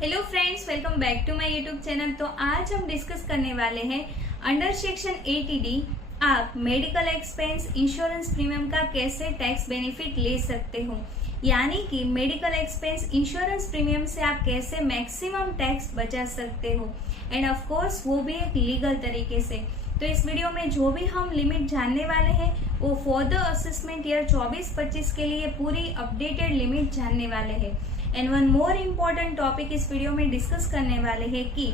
Hello friends, welcome back to my YouTube channel. तो आज हम डिस्कस करने वाले हैं अंडर सेक्शन 80D आप मेडिकल एक्सपेंस इंश्योरेंस प्रीमियम का कैसे टैक्स बेनिफिट ले सकते हो, यानी कि मेडिकल एक्सपेंस इंश्योरेंस प्रीमियम से आप कैसे मैक्सिमम टैक्स बचा सकते हो एंड ऑफ कोर्स वो भी एक लीगल तरीके से। तो इस वीडियो में जो भी हम लिमिट जानने वाले हैं वो फॉर द असेसमेंट ईयर 24-25 के लिए पूरी अपडेटेड लिमिट जानने वाले हैं। And one more important topic इस वीडियो में डिस्कस करने वाले हैं कि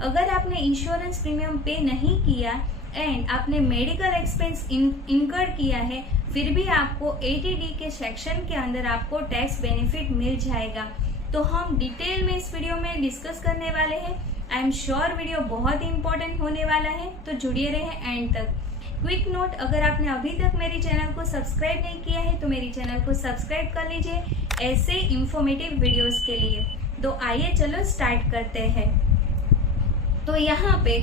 अगर आपने इंश्योरेंस प्रीमियम पे नहीं किया एंड आपने मेडिकल एक्सपेंस इनकर किया है, फिर भी आपको 80D के सेक्शन के अंदर आपको टैक्स बेनिफिट मिल जाएगा। तो हम डिटेल में इस वीडियो में डिस्कस करने वाले हैं। आई एम श्योर वीडियो बहुत ही इंपॉर्टेंट होने वाला है, तो जुड़िए रहे एंड तक। क्विक नोट, अगर आपने अभी तक मेरी चैनल को सब्सक्राइब नहीं किया है तो मेरी चैनल को सब्सक्राइब कर लीजिए ऐसे इंफॉर्मेटिव वीडियोस के लिए। तो आइए चलो स्टार्ट करते हैं। तो यहाँ पे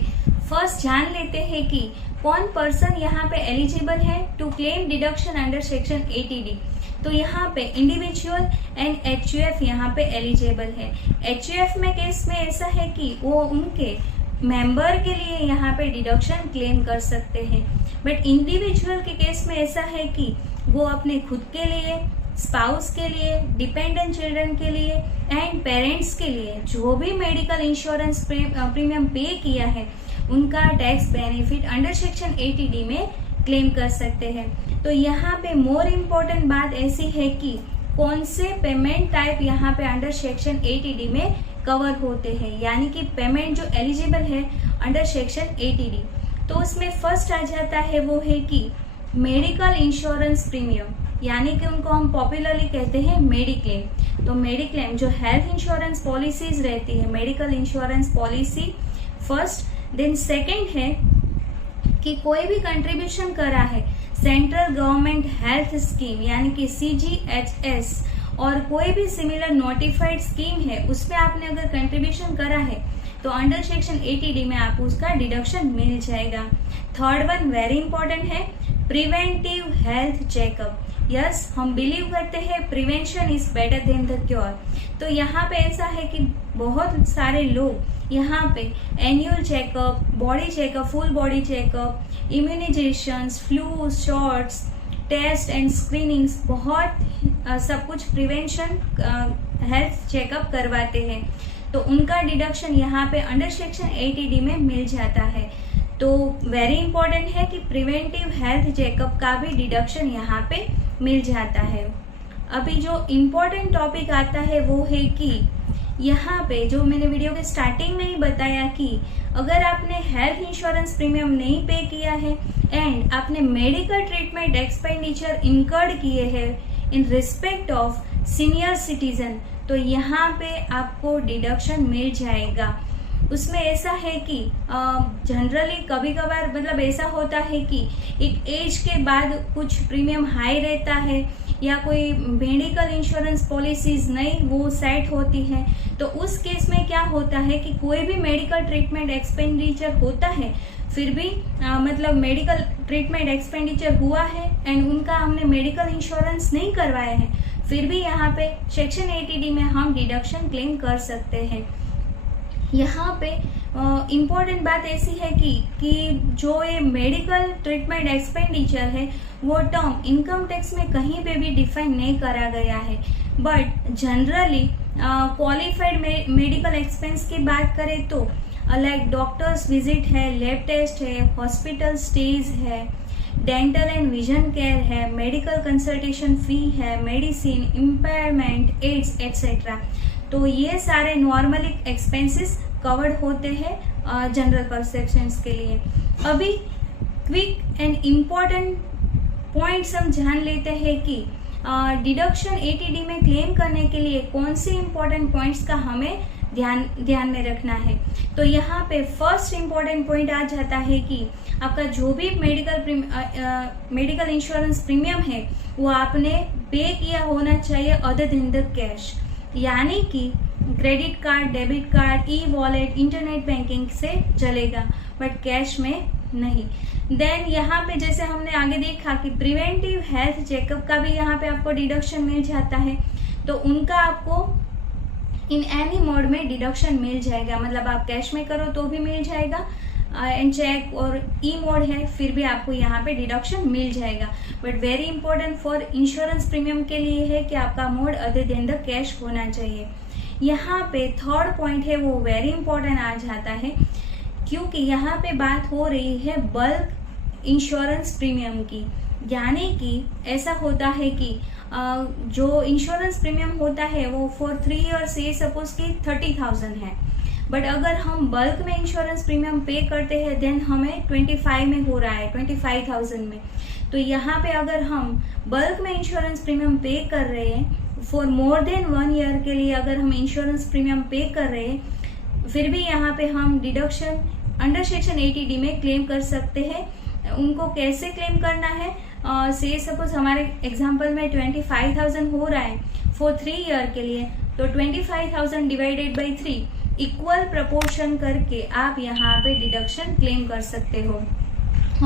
फर्स्ट जान लेते हैं कि कौन पर्सन यहाँ पे एलिजिबल है to claim deduction under section 80D। तो यहाँ पे इंडिविजुअल एंड HUF यहाँ पे एलिजिबल है। HUF में केस में ऐसा है कि वो उनके मेंबर के लिए यहाँ पे डिडक्शन क्लेम कर सकते हैं, बट इंडिविजुअल के केस में ऐसा है कि वो अपने खुद के लिए, स्पाउस के लिए, डिपेंडेंट चिल्ड्रन के लिए एंड पेरेंट्स के लिए जो भी मेडिकल इंश्योरेंस प्रीमियम पे किया है उनका tax benefit under section 80D में क्लेम कर सकते हैं। तो यहाँ पे मोर इम्पोर्टेंट बात ऐसी है कि कौन से पेमेंट टाइप यहाँ पे अंडर सेक्शन 80D में कवर होते हैं, यानी कि पेमेंट जो एलिजिबल है अंडर सेक्शन 80D। तो उसमें फर्स्ट आ जाता है वो है कि मेडिकल इंश्योरेंस प्रीमियम, यानी कि उनको हम पॉपुलरली कहते हैं मेडिक्लेम। तो मेडिक्लेम जो हेल्थ इंश्योरेंस पॉलिसीज रहती है, medical insurance policy first. Then second है कि कोई भी कंट्रीब्यूशन करा है सेंट्रल गवर्नमेंट हेल्थ स्कीम यानी कि CGHS और कोई भी सिमिलर नोटिफाइड स्कीम है उसमें आपने अगर कंट्रीब्यूशन करा है तो अंडर सेक्शन 80D में आपको उसका डिडक्शन मिल जाएगा। थर्ड वन वेरी इंपॉर्टेंट है, प्रिवेंटिव हेल्थ चेकअप। यस, हम बिलीव करते हैं prevention is better than the cure. तो यहाँ पे ऐसा है कि बहुत सारे लोग यहाँ पे annual checkup, body checkup, full body checkup, immunisations, flu shots, test and screenings, बहुत सब कुछ प्रिवेंशन हेल्थ चेकअप करवाते हैं। तो उनका डिडक्शन यहाँ पे अंडर सेक्शन 80D में मिल जाता है। तो वेरी इंपॉर्टेंट है कि प्रिवेंटिव हेल्थ चेकअप का भी डिडक्शन यहाँ पे मिल जाता है। अभी जो इम्पोर्टेंट टॉपिक आता है वो है कि यहाँ पे जो मैंने वीडियो के स्टार्टिंग में ही बताया कि अगर आपने हेल्थ इंश्योरेंस प्रीमियम नहीं पे किया है एंड आपने मेडिकल ट्रीटमेंट एक्सपेंडिचर इनकर्ड किए हैं in respect of senior citizen, तो यहाँ पे आपको डिडक्शन मिल जाएगा। उसमें ऐसा है कि जनरली कभी कभार मतलब ऐसा होता है कि एक एज के बाद कुछ प्रीमियम हाई रहता है या कोई मेडिकल इंश्योरेंस पॉलिसीज नहीं वो सेट होती है, तो उस केस में क्या होता है कि कोई भी मेडिकल ट्रीटमेंट एक्सपेंडिचर होता है फिर भी मतलब मेडिकल ट्रीटमेंट एक्सपेंडिचर हुआ है एंड उनका हमने मेडिकल इंश्योरेंस नहीं करवाया है, फिर भी यहाँ पे सेक्शन 80D में हम डिडक्शन क्लेम कर सकते हैं। यहाँ पे इम्पोर्टेंट बात ऐसी है कि जो ये मेडिकल ट्रीटमेंट एक्सपेंडिचर है वो टर्म इनकम टैक्स में कहीं पे भी डिफाइन नहीं करा गया है, but generally qualified medical expense की बात करें तो लाइक डॉक्टर्स विजिट है, लैब टेस्ट है, हॉस्पिटल स्टेज है, डेंटल एंड विजन केयर है, मेडिकल कंसल्टेशन फी है, मेडिसिन, इम्पेयरमेंट, एड्स एटसेट्रा। तो ये सारे नॉर्मल एक्सपेंसेस कवर्ड होते हैं जनरल परसेप्शंस के लिए। अभी क्विक एंड इम्पोर्टेंट पॉइंट्स हम जान लेते हैं कि डिडक्शन 80D में क्लेम करने के लिए कौन से इम्पोर्टेंट पॉइंट्स का हमें ध्यान में रखना है। तो यहाँ पे फर्स्ट इम्पोर्टेंट पॉइंट आ जाता है कि आपका जो भी मेडिकल इंश्योरेंस प्रीमियम है वो आपने पे किया होना चाहिए अदर देन द कैश, यानी कि credit card, debit card, e wallet, internet banking से चलेगा बट कैश में नहीं। देन यहाँ पे जैसे हमने आगे देखा कि प्रिवेंटिव हेल्थ चेकअप का भी यहाँ पे आपको डिडक्शन मिल जाता है, तो उनका आपको इन एनी मोड में डिडक्शन मिल जाएगा, मतलब आप कैश में करो तो भी मिल जाएगा एंड चेक और ई मोड है फिर भी आपको यहाँ पे डिडक्शन मिल जाएगा। But very important for insurance premium के लिए है कि आपका mode other than the cash होना चाहिए। यहाँ पे थर्ड पॉइंट है वो वेरी इंपॉर्टेंट आ जाता है, क्योंकि यहाँ पे बात हो रही है बल्क इंश्योरेंस प्रीमियम की। यानी कि ऐसा होता है कि जो इंश्योरेंस प्रीमियम होता है वो फॉर 3 ईयर्स से सपोज कि 30,000 है, बट अगर हम बल्क में इंश्योरेंस प्रीमियम पे करते हैं देन हमें 25 में हो रहा है, 25,000 में। तो यहाँ पे अगर हम बल्क में इंश्योरेंस प्रीमियम पे कर रहे हैं फॉर मोर देन 1 ईयर के लिए, अगर हम इंश्योरेंस प्रीमियम पे कर रहे हैं फिर भी यहाँ पे हम डिडक्शन अंडर सेक्शन 80D में क्लेम कर सकते हैं। उनको कैसे क्लेम करना है, से सपोज हमारे एग्जांपल में 25,000 हो रहा है फॉर 3 ईयर के लिए, तो 25,000 डिवाइडेड बाई 3 इक्वल प्रपोर्शन करके आप यहाँ पे डिडक्शन क्लेम कर सकते हो।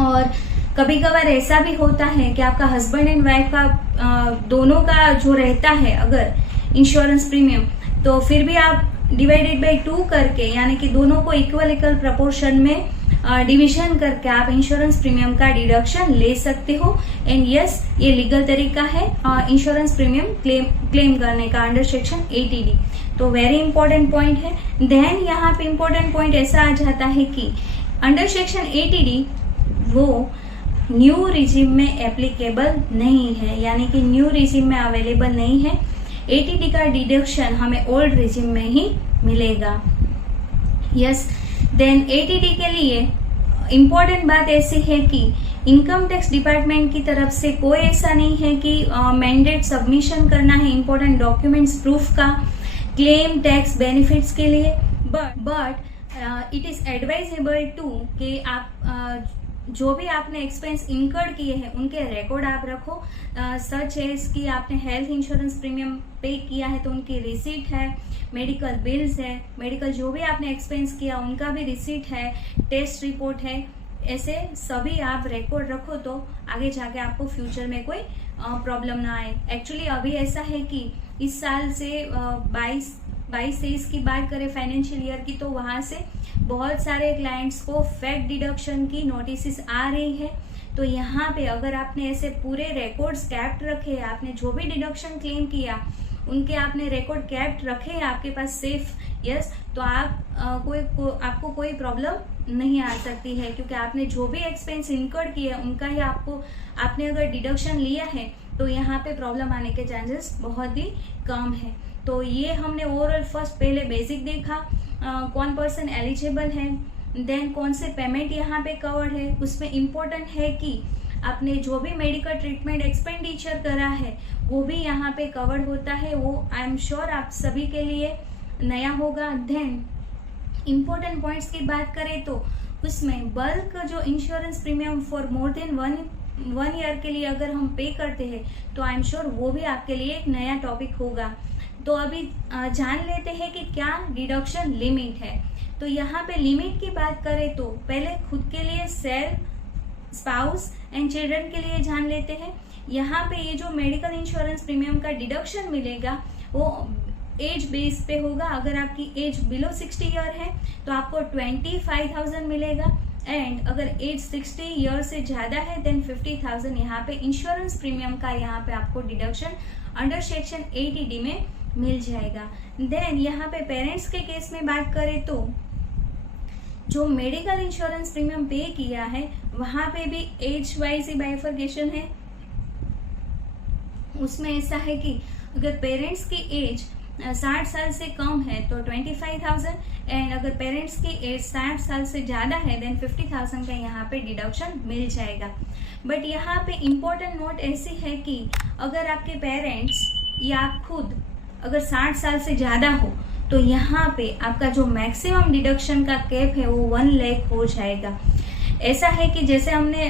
और कभी कभार ऐसा भी होता है कि आपका हस्बैंड एंड वाइफ का दोनों का जो रहता है अगर इंश्योरेंस प्रीमियम, तो फिर भी आप डिवाइडेड बाई 2 करके यानी कि दोनों को इक्वल प्रपोर्शन में डिविजन करके आप इंश्योरेंस प्रीमियम का डिडक्शन ले सकते हो। एंड यस, ये लीगल तरीका है इंश्योरेंस प्रीमियम क्लेम करने का अंडर सेक्शन 80D। तो वेरी इंपॉर्टेंट पॉइंट है। देन यहाँ पे इंपॉर्टेंट पॉइंट ऐसा आ जाता है कि अंडर सेक्शन 80D वो न्यू रिजिम में एप्लीकेबल नहीं है, यानी कि न्यू रिजिम में अवेलेबल नहीं है। 80D का डिडक्शन हमें ओल्ड रिजिम में ही मिलेगा। यस, देन 80D के लिए इम्पोर्टेंट बात ऐसी है कि इनकम टैक्स डिपार्टमेंट की तरफ से कोई ऐसा नहीं है कि मैंडेट सबमिशन करना है इम्पोर्टेंट डॉक्यूमेंट्स प्रूफ का क्लेम टैक्स बेनिफिट्स के लिए, but it is advisable to कि आप जो भी आपने एक्सपेंस इनकर्ड किए हैं उनके रिकॉर्ड आप रखो, सच एज कि आपने हेल्थ इंश्योरेंस प्रीमियम पे किया है तो उनकी रिसीट है, मेडिकल बिल्स है, मेडिकल जो भी आपने एक्सपेंस किया उनका भी रिसीट है, टेस्ट रिपोर्ट है, ऐसे सभी आप रिकॉर्ड रखो तो आगे जाके आपको फ्यूचर में कोई प्रॉब्लम ना आए। एक्चुअली अभी ऐसा है कि इस साल से 22-23 की बात करें फाइनेंशियल ईयर की, तो वहां से बहुत सारे क्लाइंट्स को फैक्ट डिडक्शन की नोटिस आ रही है। तो यहाँ पे अगर आपने ऐसे पूरे रिकॉर्ड्स कैप्ट रखे, आपने जो भी डिडक्शन क्लेम किया उनके आपने रिकॉर्ड कैप्ट रखे आपके पास सेफ, यस, तो आप आपको कोई प्रॉब्लम नहीं आ सकती है, क्योंकि आपने जो भी एक्सपेंस इनकर्ड किया उनका ही आपने अगर डिडक्शन लिया है तो यहाँ पे प्रॉब्लम आने के चांसेस बहुत ही कम है। तो ये हमने ओवरऑल फर्स्ट पहले बेसिक देखा, कौन पर्सन एलिजिबल है, देन कौन से पेमेंट यहाँ पे कवर्ड है। उसमें इम्पोर्टेंट है कि आपने जो भी मेडिकल ट्रीटमेंट एक्सपेंडिचर करा है वो भी यहाँ पे कवर्ड होता है, वो आई एम श्योर आप सभी के लिए नया होगा। देन इम्पोर्टेंट पॉइंट्स की बात करें तो उसमें बल्क जो insurance premium for more than one year के लिए अगर हम पे करते हैं तो आई एम श्योर वो भी आपके लिए एक नया टॉपिक होगा। तो अभी जान लेते हैं कि क्या डिडक्शन लिमिट है। तो यहाँ पे लिमिट की बात करें तो पहले खुद के लिए, सेल्फ, स्पाउस एंड चिल्ड्रन के लिए जान लेते हैं। यहाँ पे ये जो मेडिकल इंश्योरेंस प्रीमियम का डिडक्शन मिलेगा वो एज बेस पे होगा। अगर आपकी एज बिलो 60 ईयर है तो आपको 25,000 मिलेगा, एंड अगर एज 60 ईयर से ज्यादा है देन 50,000 यहाँ पे इंश्योरेंस प्रीमियम का यहाँ पे आपको डिडक्शन अंडर सेक्शन 80D में मिल जाएगा। देन यहाँ पे पेरेंट्स के केस में बात करें तो जो मेडिकल इंश्योरेंस प्रीमियम पे किया है वहां पे भी एज वाइज ही बाइफर्केशन है। उसमें ऐसा है कि अगर पेरेंट्स की एज 60 साल से कम है तो 25,000, एंड अगर पेरेंट्स की एज 60 साल से ज्यादा है देन 50,000 का यहाँ पे डिडक्शन मिल जाएगा। बट यहाँ पे इम्पोर्टेंट नोट ऐसी है कि अगर आपके पेरेंट्स या आप खुद अगर 60 साल से ज्यादा हो तो यहाँ पे आपका जो मैक्सिमम डिडक्शन का कैप है वो 1 लाख हो जाएगा। ऐसा है कि जैसे हमने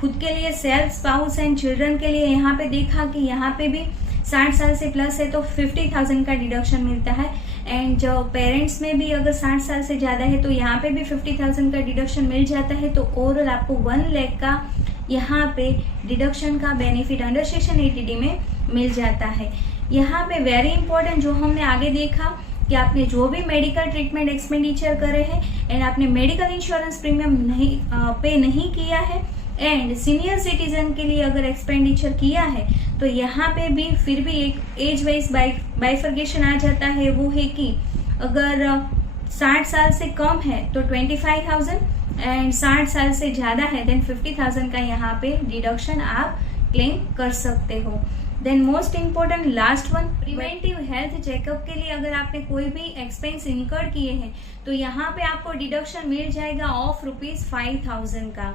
खुद के लिए, सेल्फ, स्पाउस एंड चिल्ड्रन के लिए यहाँ पे देखा कि यहाँ पे भी 60 साल से प्लस है तो 50,000 का डिडक्शन मिलता है, एंड जो पेरेंट्स में भी अगर 60 साल से ज्यादा है तो यहाँ पे भी 50,000 का डिडक्शन मिल जाता है। तो ओवरऑल आपको 1 लाख का यहाँ पे डिडक्शन का बेनिफिट अंडर सेक्शन 80D में मिल जाता है। यहाँ पे वेरी इंपॉर्टेंट जो हमने आगे देखा कि आपने जो भी मेडिकल ट्रीटमेंट एक्सपेंडिचर करे हैं एंड आपने मेडिकल इंश्योरेंस प्रीमियम नहीं पे नहीं किया है एंड सीनियर सिटीजन के लिए अगर एक्सपेंडिचर किया है तो यहाँ पे भी फिर भी एक एज वाइज बाइफर्केशन आ जाता है। वो है कि अगर 60 साल से कम है तो 25,000 एंड 60 साल से ज्यादा है देन 50,000 का यहाँ पे डिडक्शन आप क्लेम कर सकते हो। Then most important last one, preventive health checkup के लिए अगर आपने कोई भी एक्सपेंस इनकर किए हैं तो यहाँ पे आपको डिडक्शन मिल जाएगा ऑफ ₹5,000 का।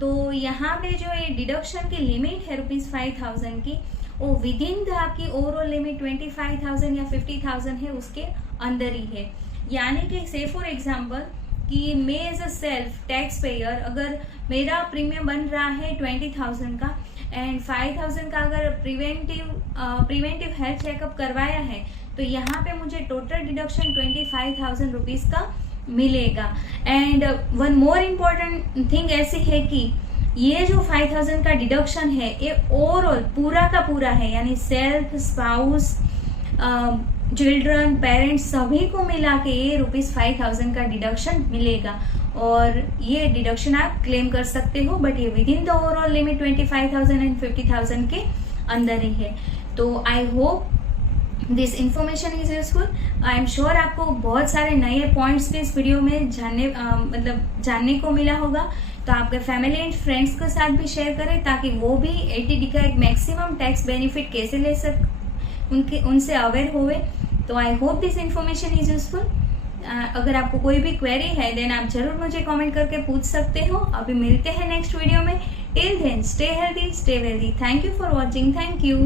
तो यहाँ पे जो ये डिडक्शन की लिमिट है ₹5,000 की, वो विद इन द आपकी ओवरऑल लिमिट 25,000 या 50,000 है उसके अंदर ही है। यानी कि से फॉर एग्जाम्पल कि मैं as a self taxpayer अगर मेरा प्रीमियम बन रहा है 20,000 का एंड 5,000 का अगर प्रिवेंटिव हेल्थ चेकअप करवाया है तो यहाँ पे मुझे टोटल डिडक्शन 25,000 रुपीज का मिलेगा। And one more important thing ऐसी है कि ये जो 5,000 का डिडक्शन है ये ओवरऑल पूरा का पूरा है, यानी सेल्फ, स्पाउस, चिल्ड्रन, पेरेंट्स सभी को मिला के ये ₹5,000 का डिडक्शन मिलेगा और ये डिडक्शन आप क्लेम कर सकते हो, बट ये with in the overall limit 25,000 and 50,000 के अंदर ही है। तो I hope this information is useful. I am sure आपको बहुत सारे नए पॉइंट्स भी इस वीडियो में जानने को मिला होगा। तो आपके फैमिली एंड फ्रेंड्स के साथ भी शेयर करें ताकि वो भी एटीडी का एक मैक्सिमम टैक्स बेनिफिट कैसे ले उनसे अवेयर हुए। तो I hope this information is useful. अगर आपको कोई भी क्वेरी है देन आप जरूर मुझे कमेंट करके पूछ सकते हो। अभी मिलते हैं नेक्स्ट वीडियो में। Till then stay healthy, stay wealthy. Thank you for watching. Thank you.